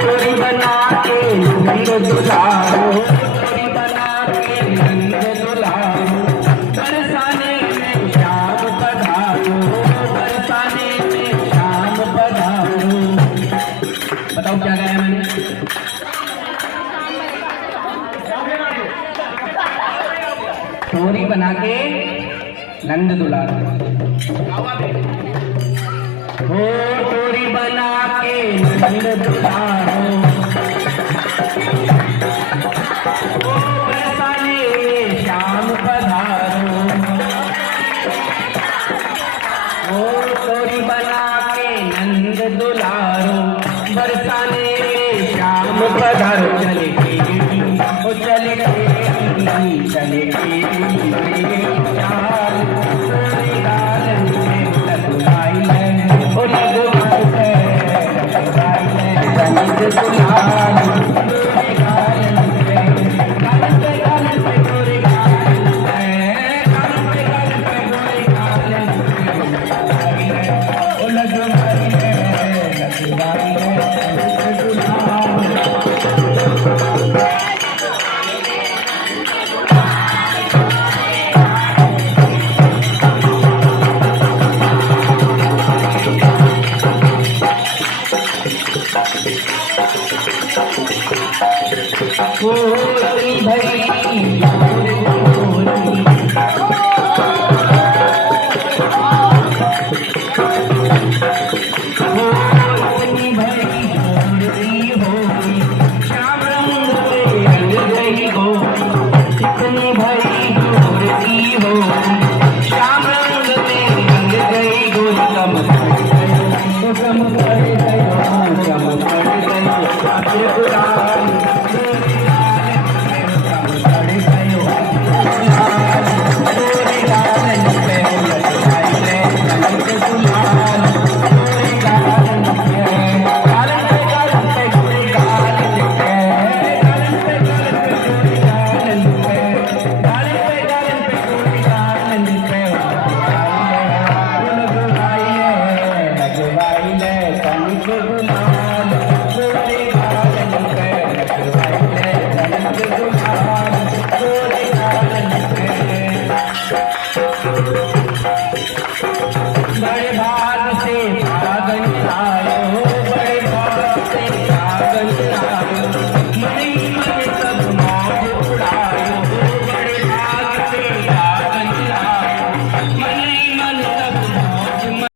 चोरी बना के नंद दुलारो, चोरी बना के नंद दुलारो, बरसाने में श्याम पधारो, बरसाने में श्याम पधारो। बताओ क्या गाया मैंने? चोरी बना के नंद दुलारो, हो चोरी बना के नंद दुलारो, ओ बरसाने में श्याम पधारो, ओ चोरी बना के नंद दुलारो, बरसाने में श्याम पधारो। चले केली ओ चले केली, चले केली चाल, चोरी गालन में लगवाई है, ओ लगवाई है, लगवाई है नंद दुलारो, चोरी गालन पे, गालन पे गालन पे चोरी गालन है, गालन पे गालन पे चोरी गालन पे, लगवाई है, ओ लगवाई है, लगवाई है नंद दुलारो। गोरी भरी गोरी गोरी, गोरी भरी गोरी होरी, श्याम रंग पे रंग गई हो, इतनी भरी गोरी होरी, श्याम रंग पे रंग गई हो, कम पड़ गयो, कम पड़ गयो, कम पड़ गयो, अपने गुलाम बड़े